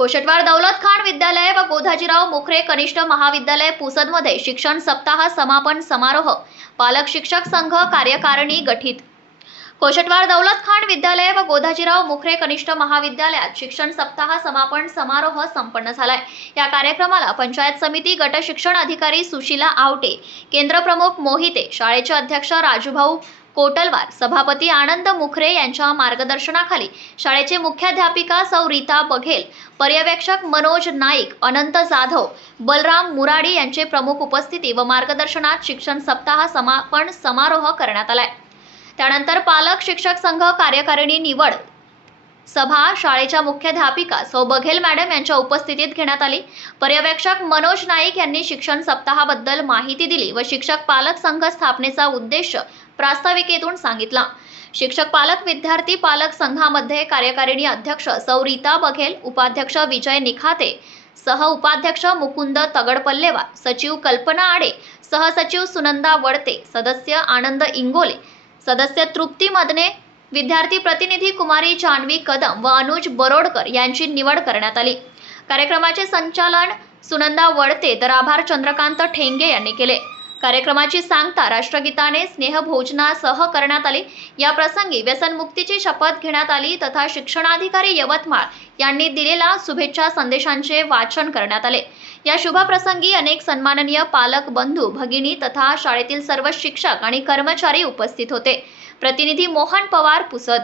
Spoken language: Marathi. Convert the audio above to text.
कोशटवार दौलत खान विद्यालय व गोधाजीराव मुखरे कनिष्ठ महाविद्यालय पुसदमध्ये शिक्षण सप्ताह समापन समारोह. पालक शिक्षक संघ कार्यकारिणी गठीत कोशटवार दौलत खान विद्यालय व गोधाजीराव मुखरे कनिष्ठ महाविद्यालयात शिक्षण सप्ताह समापन समारोह संपन्न झालाय. या कार्यक्रमाला पंचायत समिती गट शिक्षण अधिकारी सुशीला आवटे केंद्रप्रमुख मोहिते शाळेचे अध्यक्ष राजूभाऊ कोटलवार सभापती आनंद मुखरे यांच्या मार्गदर्शनाखाली शाळेचे मुख्याध्यापिका सौ रीता बघेल पर्यवेक्षक मनोज नाईक अनंत जाधव बलराम मुराडी यांचे प्रमुख उपस्थिती व मार्गदर्शनात शिक्षण सप्ताह समापन समारोह करण्यात आलाय. त्यानंतर पालक शिक्षक संघ कार्यकारिणी निवड. सभा शाळेच्या मुख्याध्यापिका सौ बघेल मॅडम यांच्या उपस्थितीत घेण्यात आली. पर्यवेक्षक मनोज नाईक यांनी शिक्षण सप्ताहाबद्दल माहिती दिली व शिक्षक पालक संघ स्थापनेचा उद्देश प्रास्ताविकेतून सांगितला. शिक्षक पालक विद्यार्थी पालक संघामध्ये कार्यकारिणी अध्यक्ष सौ रीता बघेल उपाध्यक्ष विजय निखाते सह उपाध्यक्ष मुकुंद तगडपल्लेवार सचिव कल्पना आडे सहसचिव सुनंदा वडते सदस्य आनंद इंगोले सदस्य तृप्ती मदने विद्यार्थी प्रतिनिधी कुमारी जान्हवी कदम व अनुज बरोडकर यांची निवड करण्यात आली. कार्यक्रमाचे संचालन सुनंदा वडते तर आभार चंद्रकांत ठेंगे यांनी केले. कार्यक्रमाची सांगता राष्ट्रगीताने स्नेहभोजनासह करण्यात आली. या प्रसंगी व्यसनमुक्तीची शपथ घेण्यात आली तथा शिक्षणाधिकारी यवतमाळ यांनी दिलेल्या शुभेच्छा संदेशांचे वाचन करण्यात आले. या शुभप्रसंगी अनेक सन्माननीय पालक बंधू भगिनी तथा शाळेतील सर्व शिक्षक आणि कर्मचारी उपस्थित होते. प्रतिनिधी मोहन पवार पुसद.